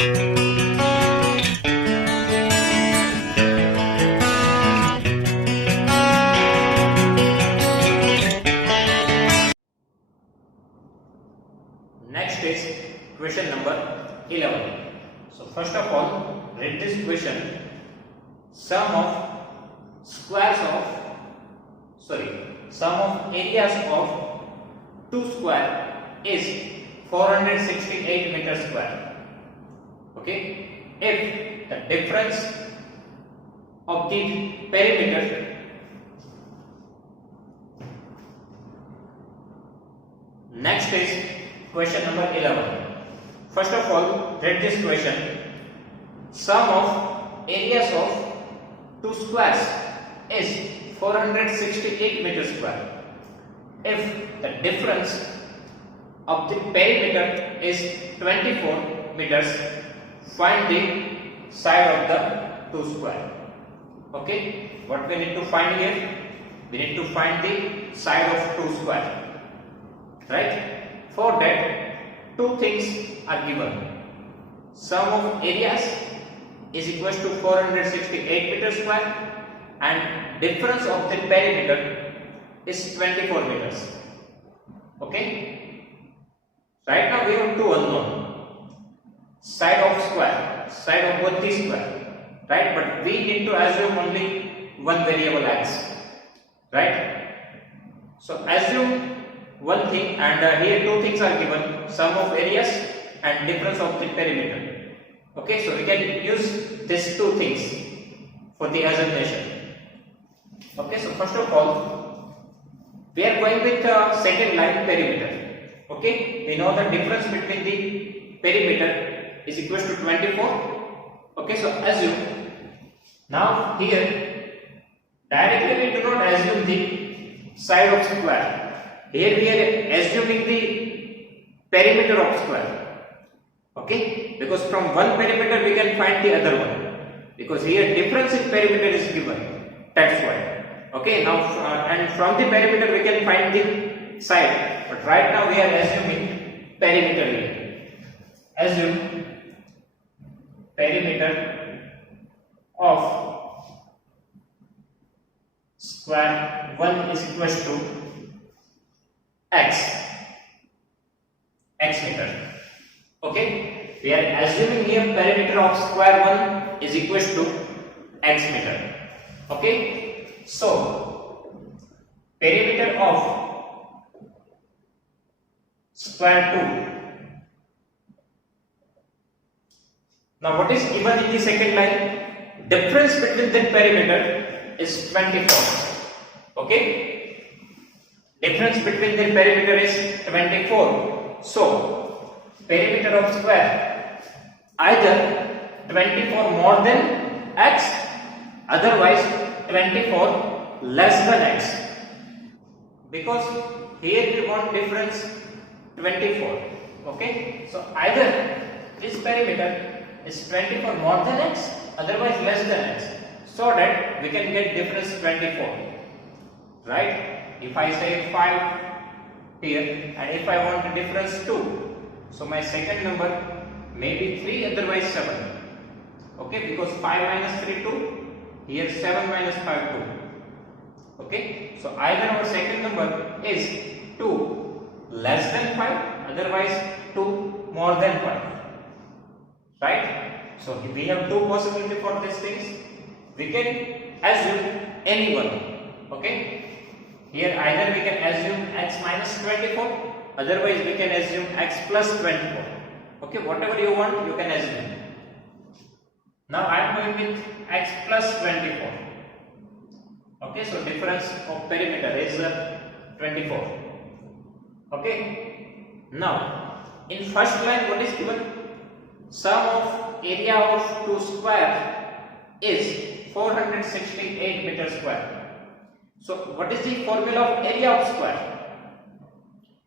Next is question number 11. So first of all, read this question. Sum of areas of two square is 468 meters square. Okay, if the difference of the perimeter next is question number 11. First of all, read this question. Sum of areas of two squares is 468 meters square. If the difference of the perimeter is 24 meters, find the side of the two square. Okay, what we need to find here? We need to find the side of two square. Right? For that, two things are given. Sum of areas is equal to 468 meters square and difference of the perimeter is 24 meters. Okay? Right now we have two unknown. Side of square, side of both the square. Right? But we need to assume only one variable x. Right? So assume one thing, and here two things are given: sum of areas and difference of the perimeter. Okay, so we can use these two things for the assumption. Okay, so first of all, we are going with second line perimeter. Okay, we know the difference between the perimeter is equal to 24. Okay, so assume. Now here directly we do not assume the side of square. Here we are assuming the perimeter of square. Okay, because from one perimeter we can find the other one, because here difference in perimeter is given. That's why. Okay, now and from the perimeter we can find the side, but right now we are assuming perimeter here. Assume perimeter of square 1 is equal to x meter. Okay, we are assuming here perimeter of square 1 is equal to x meter. Okay, so perimeter of square 2. Now what is given in the second line? Difference between the perimeter is 24. Okay, difference between the perimeter is 24. So perimeter of square either 24 more than x, otherwise 24 less than x, because here we want difference 24. Okay, so either this perimeter is 24 more than x, otherwise less than x, so that we can get difference 24. Right? If I say 5 here and if I want the difference 2, so my second number may be 3, otherwise 7. Okay, because 5 minus 3 2, here 7 minus 5 2. Okay, so either our second number is 2 less than 5, otherwise 2 more than 5. Right? So if we have two possibilities for these things, we can assume any one. Okay, here either we can assume x minus 24, otherwise we can assume x plus 24. Okay, whatever you want you can assume. Now I am going with x plus 24. Okay, so difference of perimeter is 24. Okay, now in first line what is given? Sum of area of two square is 468 meters square. So what is the formula of area of square?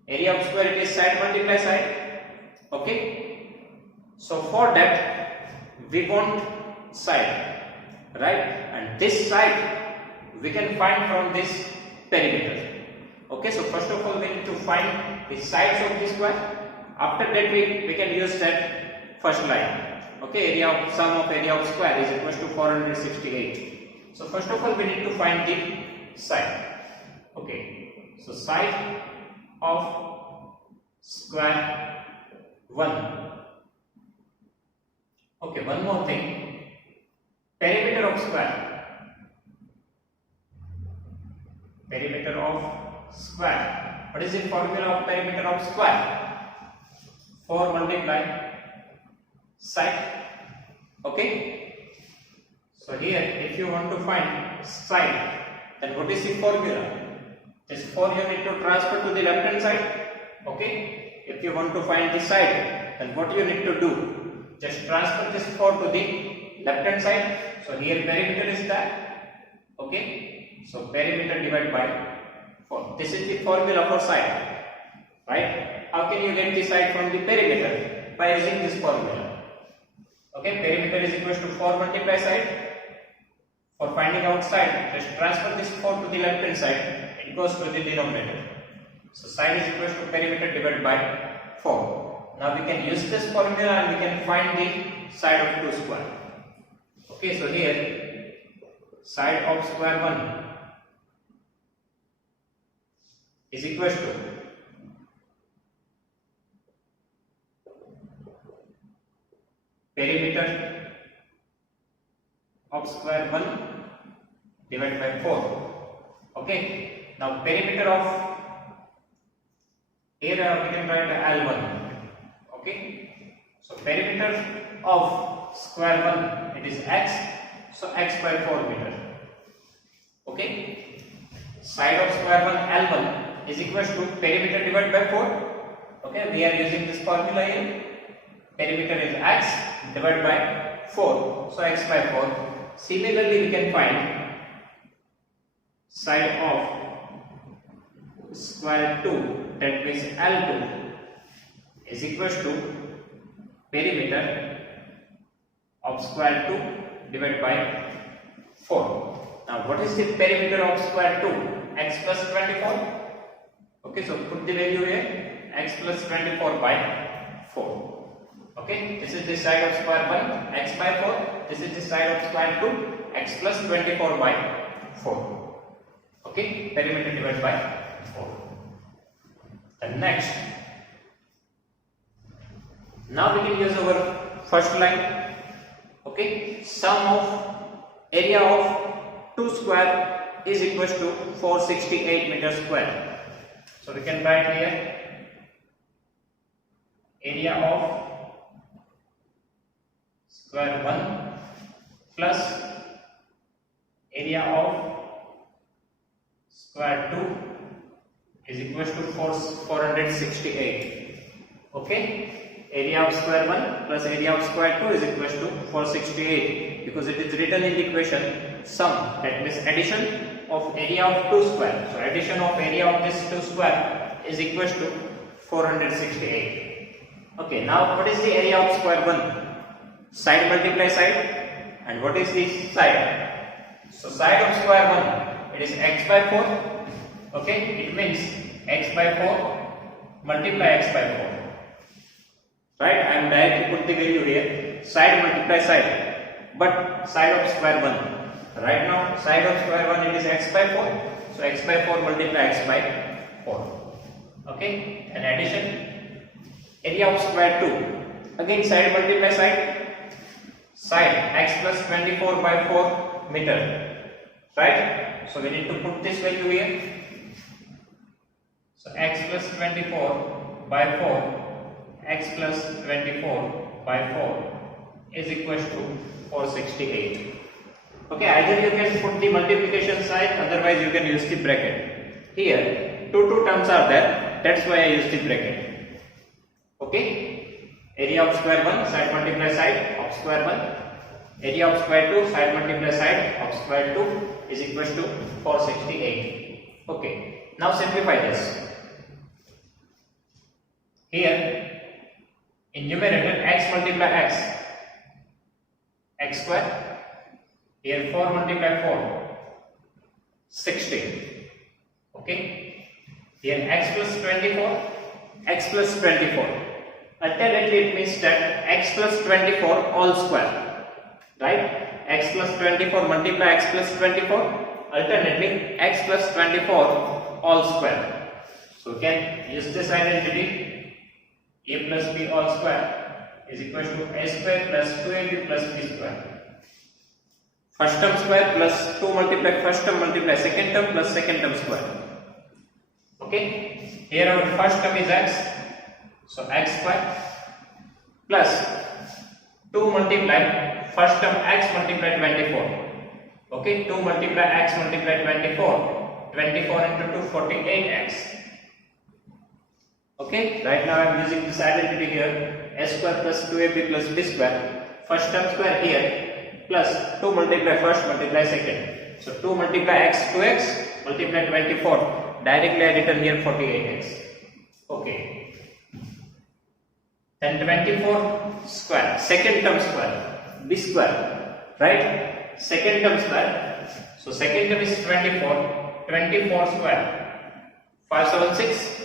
Area of square, it is side multiply side. Okay, so for that we want side, right? And this side we can find from this perimeter. Okay, so first of all we need to find the sides of this square. After that we can use that first line. Okay, sum of area of square is equal to 468. So first of all we need to find the side. Okay, so side of square 1. Okay, one more thing. Perimeter of square. Perimeter of square. What is the formula of perimeter of square? 4 multiply side. Okay. So here, if you want to find side, then what is the formula? This 4 you need to transfer to the left hand side. Okay. If you want to find the side, then what you need to do? Just transfer this 4 to the left hand side. So here perimeter is that. Okay. So perimeter divided by 4. This is the formula for side. Right? How can you get the side from the perimeter? By using this formula. Okay. Perimeter is equal to 4 multiply side. For finding out side, just transfer this 4 to the left hand side. It goes to the denominator. So side is equal to perimeter divided by 4. Now we can use this formula and we can find the side of 2 square. Okay, so here side of square 1 is equal to perimeter of square 1 divided by 4. Okay, now perimeter of area we can write L1. Okay, so perimeter of square 1 it is x, so x by 4 meter. Okay, side of square 1 L1 is equal to perimeter divided by 4. Okay, we are using this formula here. Perimeter is x divided by 4, so x by 4. Similarly, we can find side of square 2, that means L2 is equal to perimeter of square 2 divided by 4. Now, what is the perimeter of square 2? X plus 24. Okay, so put the value here, x plus 24 by 4. Okay, this is the side of square 1, x by 4. This is the side of square 2, x plus 24 by 4. Okay, perimeter divided by 4. And next, now we can use our first line. Okay, sum of area of 2 square is equal to 468 meters square. So we can write here area of square 1 plus area of square 2 is equal to 468. Okay, area of square 1 plus area of square 2 is equal to 468 because it is written in the equation sum, that means addition of area of 2 square. So addition of area of this 2 square is equal to 468. Okay, now what is the area of square 1? Side multiply side. And what is the side? So side of square 1, it is x by 4. Okay, it means x by 4 multiply x by 4. Right, I am directly put the value here. Side multiply side. But side of square 1. Right now, side of square 1 it is x by 4. So x by 4 multiply x by 4. Okay, and addition area of square 2. Again side multiply side. Side x plus 24 by 4 meter. Right? So we need to put this value here. So x plus 24 by 4, x plus 24 by 4 is equal to 468. Okay, either you can put the multiplication sign, otherwise you can use the bracket. Here, two terms are there, that's why I use the bracket. Okay, area of square 1, side multiply side of square 1. Area of square 2, side multiply side of square 2 is equal to 468. Okay, now simplify this. Here, in numerator x multiply x square. Here 4 multiply 4, 16. Okay. Here x plus 24, x plus 24. Alternately, it means that x plus 24 all square, right? X plus 24 multiply x plus 24. Alternately, x plus 24 all square. So we can use this identity. A plus b all square is equal to a square plus 2ab plus b square. First term square plus 2 multiply first term multiply second term plus second term square. Okay, here our first term is x, so x square plus 2 multiply first term x multiply 24. Okay, 2 multiply x multiply 24, 24 into 2 48x. Okay, right now I am using this identity here, a square plus 2ab plus b square, first term square here plus 2 multiply first multiply second. So 2 multiply x 2x multiply 24, directly I written here 48x. Okay, then 24 square, second term square, b square, right? Second term square, so second term is 24, 24 square, 576.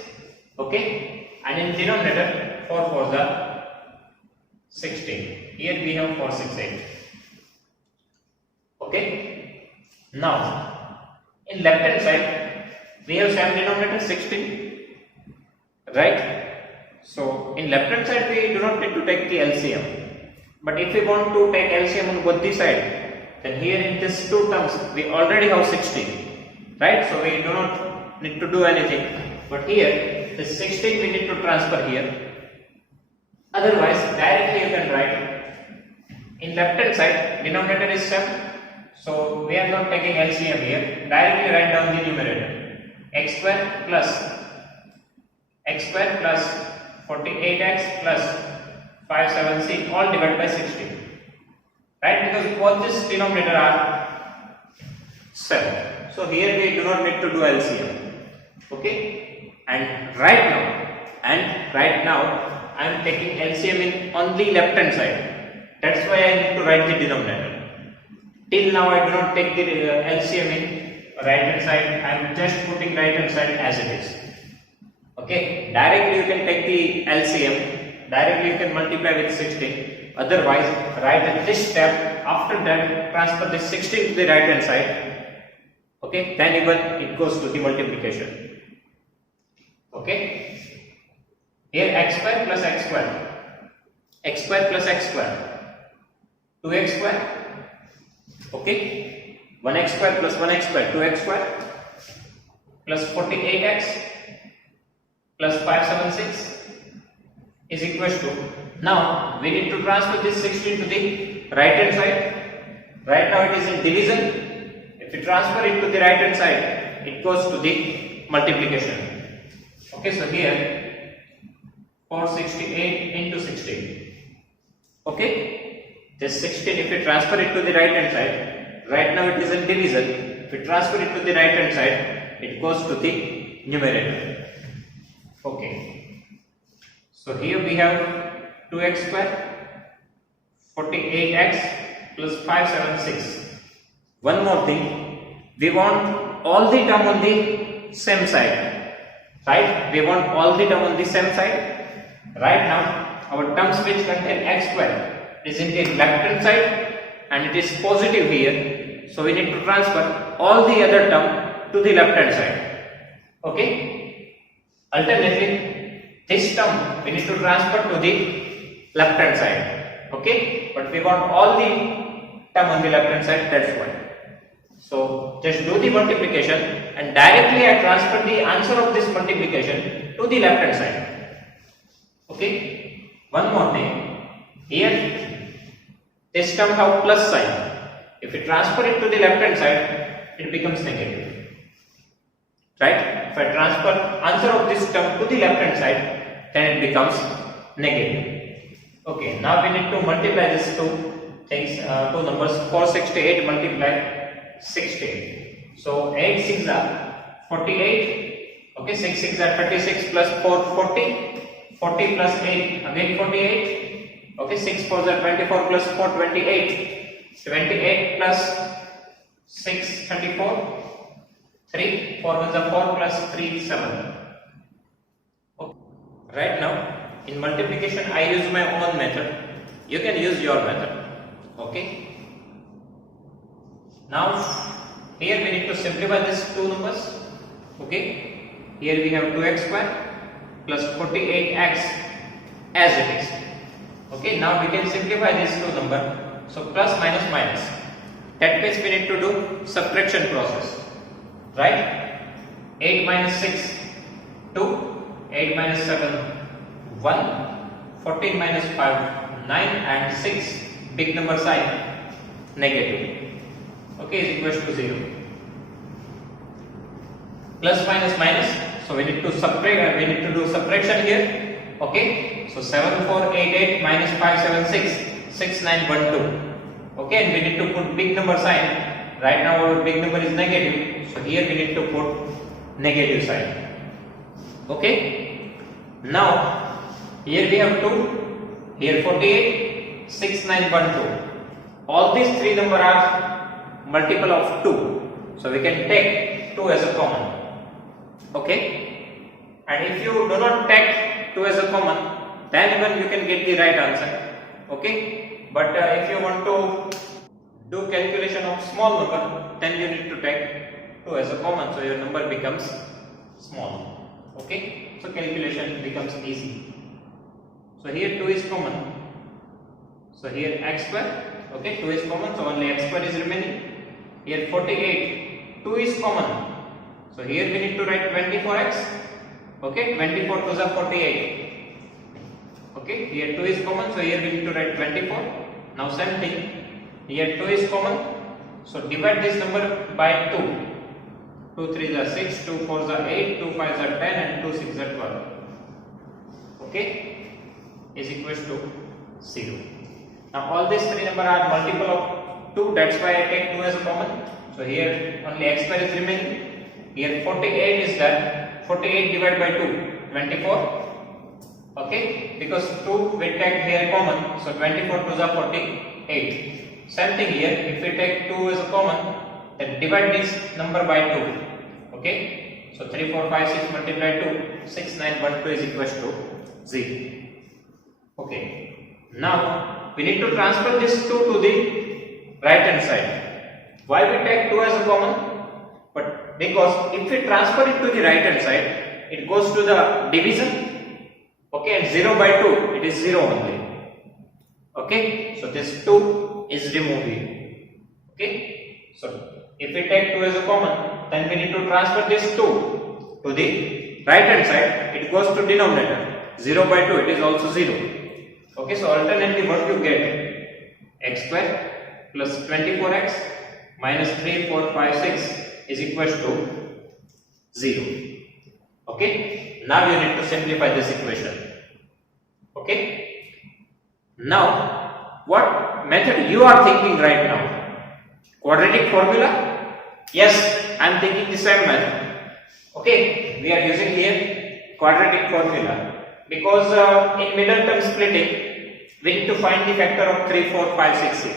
Okay, and in denominator 4 4s are 16. Here we have 468. Okay, now in left hand side we have same denominator 16, right? So in left hand side we do not need to take the LCM, but if we want to take LCM on both the side, then here in these two terms we already have 16, right? So we do not need to do anything, but here the 16 we need to transfer here. Otherwise directly you can write in left hand side denominator is same, so we are not taking LCM here, directly write down the numerator, x square plus 48x plus 576 all divided by 16, right? Because both this denominator are 7, so here we do not need to do LCM. Okay, and right now I am taking LCM in only left hand side, that's why I need to write the denominator. Till now I do not take the LCM in right hand side, I am just putting right hand side as it is. Okay, directly you can take the LCM, directly you can multiply with 16. Otherwise, write at this step, after that transfer this 16 to the right hand side. Okay, then even it goes to the multiplication. Okay, here x square plus x square, x square plus x square, 2x square. Okay, 1x square plus 1x square, 2x square plus 48x plus 576 is equal to, now we need to transfer this 16 to the right hand side. Right now it is in division. If we transfer it to the right hand side, it goes to the multiplication. Okay, so here 468 into 16. Okay, this 16 if we transfer it to the right hand side, right now it is in division. If we transfer it to the right hand side, it goes to the numerator. Okay, so here we have 2x square, 48x plus 576. One more thing, we want all the term on the same side, right? We want all the term on the same side. Right now our terms which contain x square is in the left hand side and it is positive here, so we need to transfer all the other term to the left hand side. Okay, alternately this term we need to transfer to the left hand side. Okay, but we want all the term on the left hand side, that's why. So just do the multiplication and directly I transfer the answer of this multiplication to the left hand side. Okay, one more thing, here this term have plus sign. If we transfer it to the left hand side, it becomes negative, right? If I transfer answer of this term to the left hand side, then it becomes negative. Okay, now we need to multiply these two things, two numbers. 468 multiply 16. So 8 6 are 48. Okay, 6 6 are 36 plus 4 40. 40 plus 8 again 48. Okay, 6 4 are 24 plus 4 28. 28 plus 6 34. 3 4 1 is 4 plus 3 7. Okay. Right now In multiplication, I use my own method. You can use your method. Okay. Now, here we need to simplify these two numbers. Okay. Here we have 2x square plus 48x as it is. Okay. Now we can simplify these two numbers. So plus minus minus. That means we need to do subtraction process. Right? 8 minus 6, 2. 8 minus 7, 1. 14 minus 5, 9, and 6. Big number sign, negative. Okay, is equal to 0. Plus minus minus. So we need to subtract. We need to do subtraction here. Okay. So 7, 4, 8, 8 minus 5, 7, 6. 6, 9, 1, 2. Okay, and we need to put big number sign. Right now our big number is negative. So here we need to put negative sign. Okay. Now here we have 2. Here 48. 6, 9, 1, 2. All these three numbers are multiple of 2. So we can take 2 as a common. Okay. And if you do not take 2 as a common, then even you can get the right answer. Okay. But if you want to do calculation of small number, then you need to take 2 as a common. So your number becomes small. Okay. So calculation becomes easy. So here 2 is common. So here x square. Okay, 2 is common, so only x square is remaining. Here 48, 2 is common. So here we need to write 24x. Okay, 24 to the 48. Okay, here 2 is common, so here we need to write 24. Now same thing. Here 2 is common. So divide this number by 2. 2 3 is 6, 2 4 is 8, 2 5 is 10, and 2 6 is 12. Okay, is equal to 0. Now all these three numbers are multiple of 2, that's why I take 2 as a common. So here only x square is remaining. Here 48 is there. 48 divided by 2, 24. Okay, because 2 we take here common, so 24 to the 48. Same thing here, if we take 2 as a common, then divide this number by 2. Okay, so 3 4 5 6 multiply 2, 6 9 1 2 is equal to 0. Okay, now we need to transfer this 2 to the right hand side. Why we take 2 as a common? But because if we transfer it to the right hand side, it goes to the division. Okay, and 0 by 2, it is 0 only. Okay, so this 2 is removed here. Okay, so if we take 2 as a common, then we need to transfer this 2 to the right hand side. It goes to denominator. 0 by 2, it is also 0. Okay, so alternately what you get? X square plus 24x minus 3 4 5 6 is equal to 0. Okay, now you need to simplify this equation. Okay, now what method you are thinking right now? Quadratic formula? Yes, I am thinking the same method. Okay, we are using here quadratic formula because in middle term splitting we need to find the factor of 3 4 5 6 6.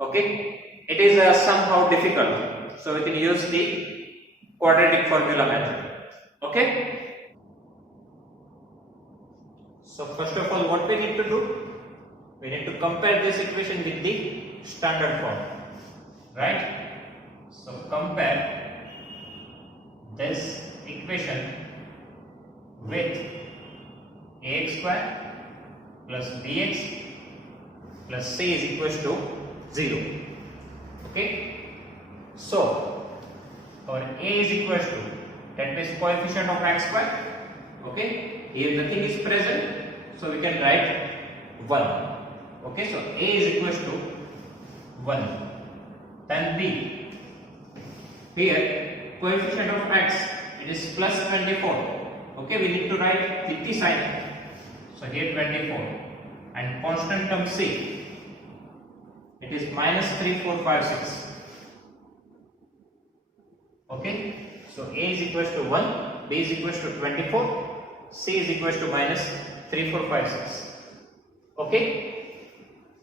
Okay, it is somehow difficult, so we can use the quadratic formula method. Okay, so first of all what we need to do? We need to compare this equation with the standard form, right? So compare this equation with ax square plus bx plus c is equal to 0. Okay, so our a is equal to, that means coefficient of x square. Okay, here nothing is present, so we can write 1. Okay, so a is equal to 1. Then b, here coefficient of x, it is plus 24. Okay, we need to write with the sign. So here 24, and constant term c, it is minus 3 4 5 6. Okay, so a is equal to 1, b is equal to 24, c is equal to minus 3 4 5 6. Okay,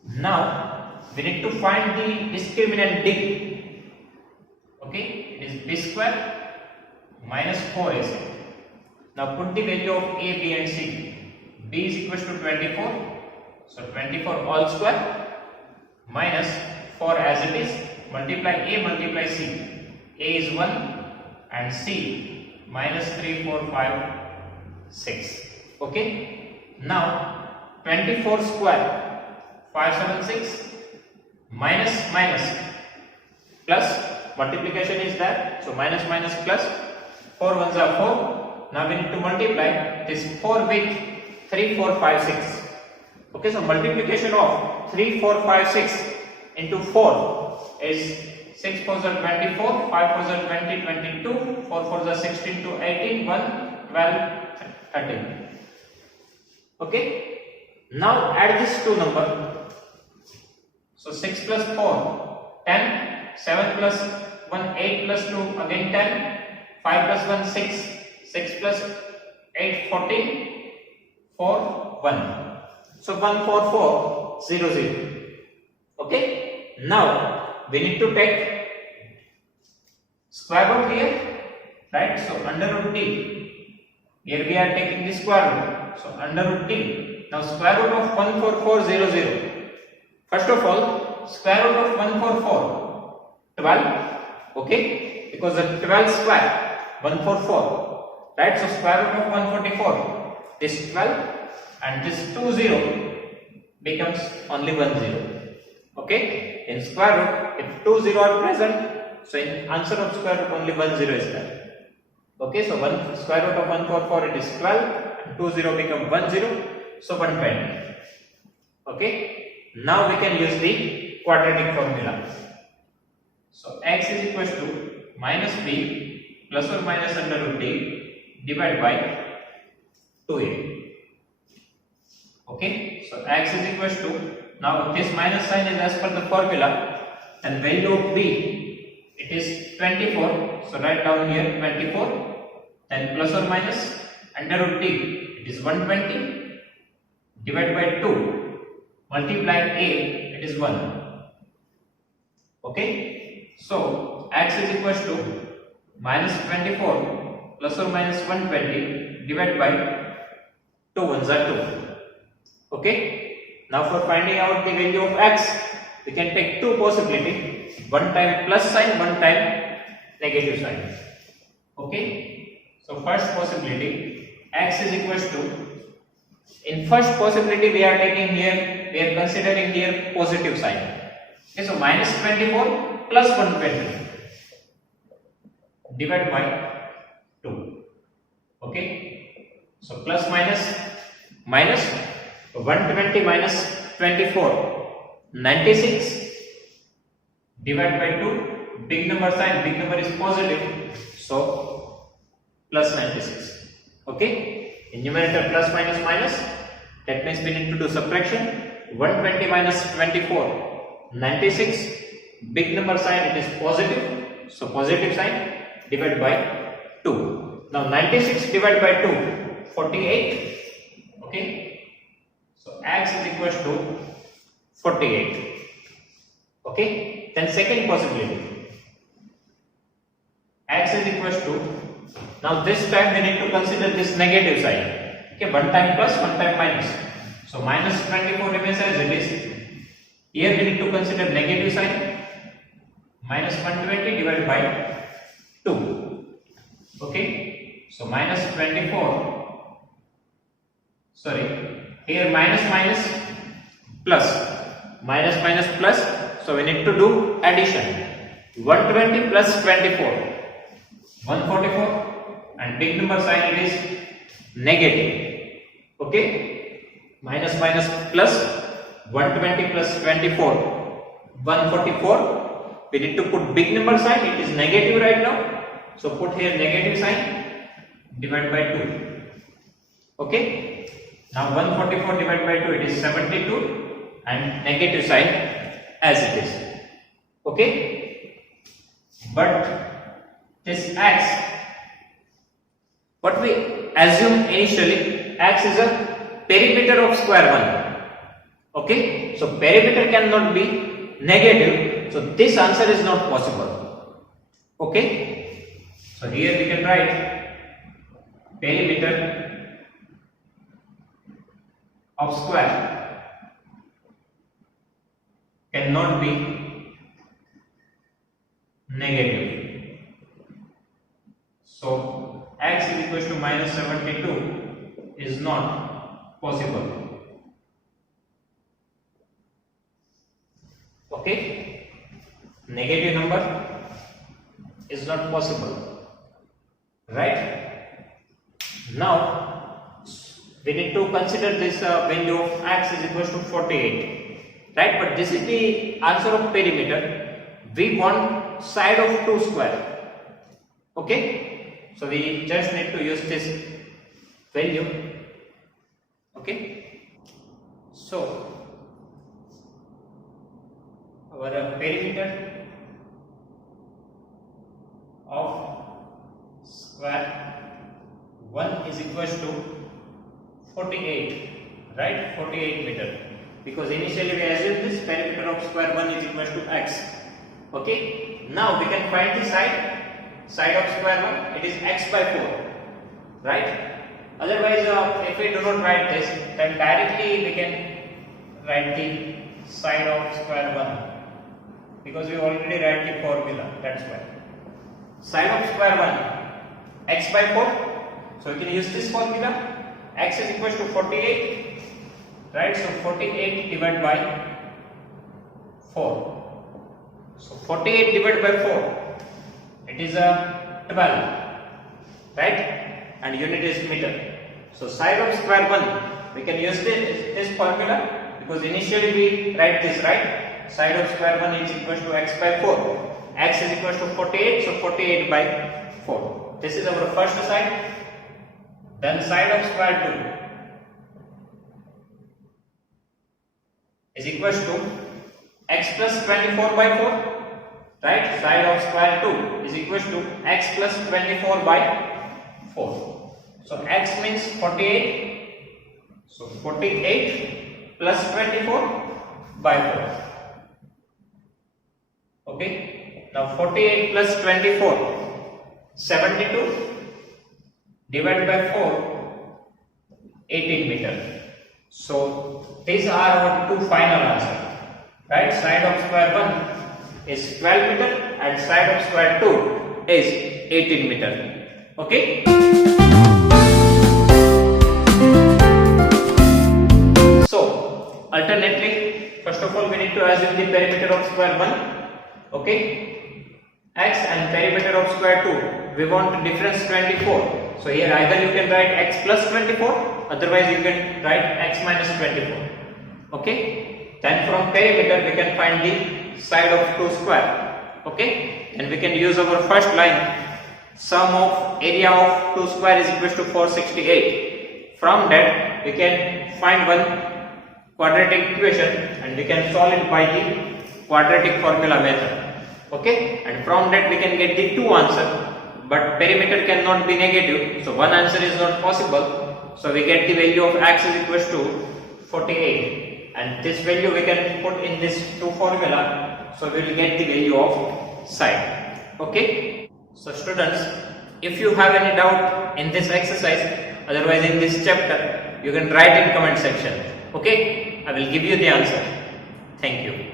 now we need to find the discriminant d. Okay, it is b square minus 4ac. Now put the value of a, b and c. b is equals to 24. So 24 all square minus 4 as it is, multiply a multiply c. A is 1 and c minus 3, 4, 5, 6. Okay. Now 24 square 576 minus minus plus, multiplication is there, so minus minus plus, 4 ones are 4. Now we need to multiply this 4 with 3, 4, 5, 6. Okay, so multiplication of 3, 4, 5, 6 into 4 is 6 4s are 24, 5 4s are 20, 22, 4 4s are 16 to 18, 1, 12, 13. Okay, now add this two number. So 6 plus 4, 10, 7 plus 1, 8 plus 2, again 10, 5 plus 1, 6, 6 plus 8, 14, 4, 1. So 1, 4, 4, 0, 0. Okay, now we need to take square root here, right? So under root t, here we are taking the square root. So under root t, now square root of 14400. First of all, square root of 144, 12. Okay, because the 12 square 144, right? So square root of 144, this 12 and this 20 becomes only 10. Okay, in square root, if 20 are present, so in answer of square root only 10 is there. Okay, so square root of 144 it is 12 and 20 become 10, so 120. Okay, now we can use the quadratic formula. So x is equals to minus b plus or minus under root t divided by 2a. Okay, so x is equals to, now this minus sign is as per the formula, and value of b, it is 24, so write down here 24, then plus or minus under root t, it is 120, divided by 2, multiply a, it is 1. Okay, so x is equals to minus 24 plus or minus 120 divided by 2 ones are 2. Okay, now for finding out the value of x, we can take two possibilities, one time plus sign, one time negative sign. Okay, so first possibility, x is equals to, in first possibility we are taking here, we are considering here positive sign. Okay, so minus 24 plus 120 divided by 2. Okay, so plus minus minus 120 minus 24, 96 divided by 2, big number sign, big number is positive, so plus 96. Okay, in numerator plus minus minus, that means we need to do subtraction. 120 minus 24, 96, big number sign, it is positive, so positive sign, divided by 2. Now 96 divided by 2, 48. Okay, so x is equals to 48. Okay, then second possibility, x is equals to, now this time we need to consider this negative sign. Okay, one time plus, one time minus. So minus 24 remains as it is. Here we need to consider negative sign. Minus 120 divided by 2. Okay, so minus 24. Sorry, here minus minus plus. Minus minus plus. So we need to do addition. 120 plus 24. 144. And big number sign it is negative. Okay, minus minus plus 120 plus 24, 144. We need to put big number sign, it is negative right now, so put here negative sign, divide by 2. Okay, now 144 divided by 2, it is 72, and negative sign as it is. Okay, but this x, what we assume initially, x is a perimeter of square 1. Okay, so perimeter cannot be negative, so this answer is not possible. Okay, so here we can write perimeter of square cannot be negative. So x is equal to minus 72 is not possible. Okay, negative number is not possible, right? Now we need to consider this value of x is equal to 48, right? But this is the answer of perimeter. We want side of 2 square. Okay, so we just need to use this value. Okay, so our perimeter of square 1 is equal to 48, right? 48 meter, because initially we assumed this perimeter of square 1 is equal to x. Okay, now we can find the side of square 1. It is x by 4, right? Otherwise if we do not write this, then directly we can write the side of square 1, because we already write the formula. That's why side of square 1 x by 4, so we can use this formula. X is equal to 48, right? So 48 divided by 4, so 48 divided by 4, it is a 12, right? And unit is meter. So side of square 1, we can use this formula, because initially we write this, right? Side of square 1 is equal to x by 4. X is equal to 48, so 48 by 4. This is our first side. Then side of square 2 is equal to x plus 24 by 4, right? Side of square 2 is equal to x plus 24 by 4. So x means 48. So 48 plus 24 by 4. Okay, now 48 plus 24, 72 divided by 4, 18 meter. So these are our two final answers, right? Side of square 1 is 12 meter and side of square 2 is 18 meter. Okay. So alternately, first of all we need to assume the perimeter of square 1. Okay, x and perimeter of square 2, we want difference 24. So here either you can write x plus 24, otherwise you can write x minus 24. Okay, then from perimeter we can find the side of 2 square. Okay, and we can use our first line, sum of area of 2 square is equal to 468. From that we can find one quadratic equation and we can solve it by the quadratic formula method. Okay, and from that we can get the two answers, but perimeter cannot be negative, so one answer is not possible. So we get the value of x is equal to 48, and this value we can put in this two formula, so we will get the value of side. Okay, so students, if you have any doubt in this exercise, otherwise in this chapter, you can write in comment section. Okay, I will give you the answer. Thank you.